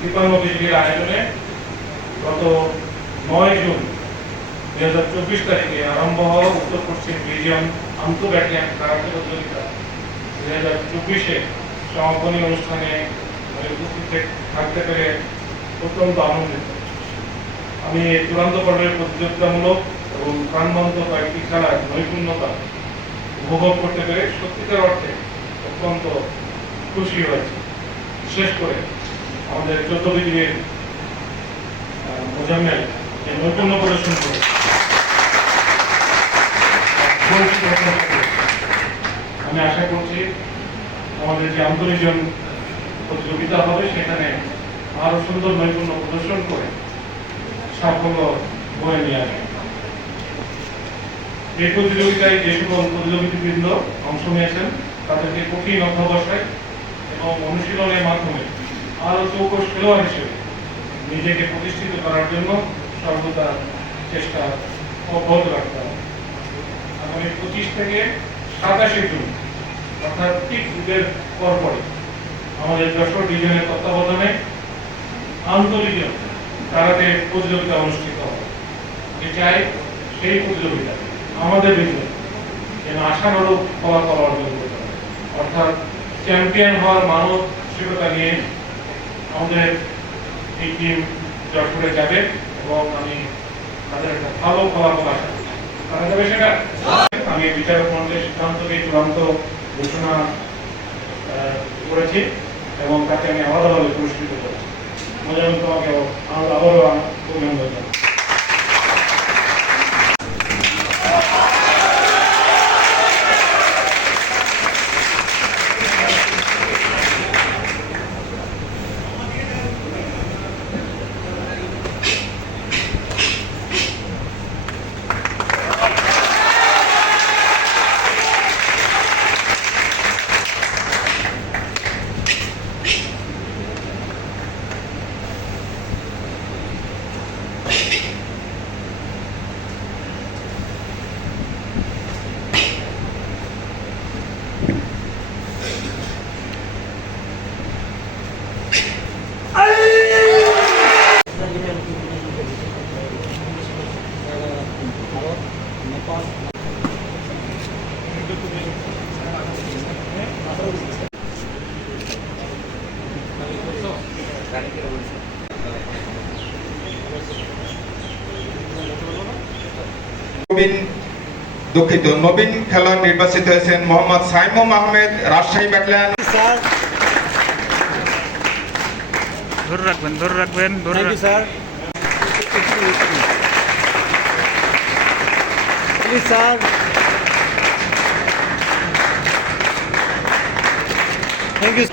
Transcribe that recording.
তিপান্ন বিজিবির আয়োজনে গত নয় জুন দুই হাজার চব্বিশ তারিখে আরম্ভ হওয়া উত্তর পশ্চিম রিজিয়ন আন্তঃ ব্যাটালিয়ান কারাতে প্রতিযোগিতা দুই হাজার চব্বিশে সমাপনী অনুষ্ঠানে উপস্থিত থাকতে পেরে অত্যন্ত আনন্দিত। আমি চূড়ান্ত পর্বের প্রতিযোগিতামূলক এবং প্রাণবন্ত কয়েকটি খেলার নৈপুণ্যতা উপভোগ করতে পেরে সত্যিকার অর্থে অত্যন্ত খুশি হয়েছে। বিশেষ করে আমাদের চোদ্দ যে নৈপুণ্য প্রদর্শন করে। আমি আশা করছি আমাদের যে আন্তর্জন প্রতিযোগিতা হবে, সেখানে আরও সুন্দর নৈপুণ্য প্রদর্শন করে সাফল্য বয়ে নিয়ে আসবে। এই প্রতিযোগিতায় যে সকল প্রতিযোগিতাবৃন্দ অংশ নিয়েছেন, তাদেরকে কঠিন অধ্যবসায় এবং অনুশীলনের মাধ্যমে আরও চৌকস খেলোয়াড় হিসেবে নিজেকে প্রতিষ্ঠিত করার জন্য সর্বদা চেষ্টা অব্যাহত রাখতে হবে। আগামী পঁচিশ থেকে সাতাশে জুন, অর্থাৎ ঠিক ঈদের পরপরই আমাদের যশোর ডিভিশনের তত্ত্বাবধানে আন্তর্জাতিক কারাতে প্রতিযোগিতা অনুষ্ঠিত হবে। আমি চাই সেই প্রতিযোগিতা আমাদের ভিতরে যেন আশানুরূপ ফলাফল অর্জন করতে অর্থাৎ চ্যাম্পিয়ন হওয়ার মানব মানসিকতা নিয়ে আমাদের এই টিম জয়পুরে যাবে এবং আমি তাদের একটা ভালো ফলাফল আশা তারা যাবে সেটা আমি বিচারক মন্ডলের সিদ্ধান্তকে চূড়ান্ত ঘোষণা করেছি এবং তাকে আমি আলাদাভাবে পুরস্কৃত করেছি। মনে তোমাকে আবার- Nepal নবীন দুঃখিত নবীন খেলোয়াড় নির্বাচিত হয়েছেন মোহাম্মদ সাইমুম আহমেদ রাজশাহী ব্যাটালিয়ন ধরে রাখবেন ধরে রাখবেন ধরে স্যার থ্যাংক ইউ